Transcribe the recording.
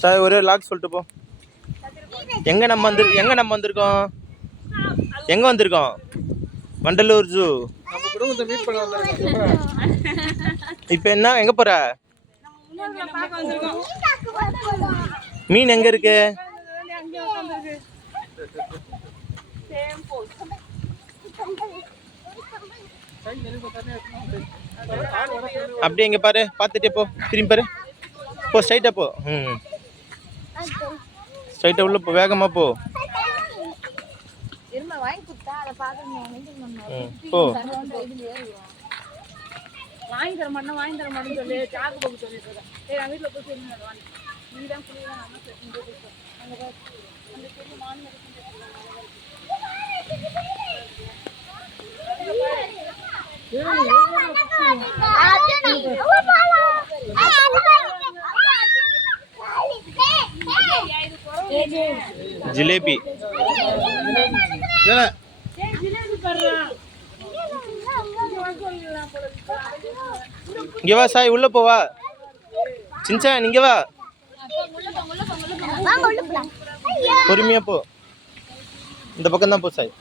சாய் ஒரே லாக் சொல்லிட்டு போ. எங்க நம்ம வந்திருக்கோம்? எங்க வந்திருக்கோம்? வண்டலூர் ஜூ. இப்ப என்ன எங்க போற? மீன் எங்க இருக்கு? அப்படியே எங்க பாரு, பார்த்துட்டே போ. திரும்பி பாரு, போ ஸ்ட்ரைட்டா போ. ஸ்ட்ரைட்டா உள்ள போ, வேகமா போ. போ. வாங்கி தர மாட்டேன்னு சொல்லி சாக்கு போக்கு சொல்லிட்டு இருக்கேன். சரி நான் வீட்டில் போய் சொல்லி நீ தான் புரியுதான் அந்த சொல்லி மாநில ஜிலேபி. இங்க வா சாய், உள்ள போவா. சின்சான் இங்க வா, பொறுமையா போ. இந்த பக்கம் தான் போ சாய்.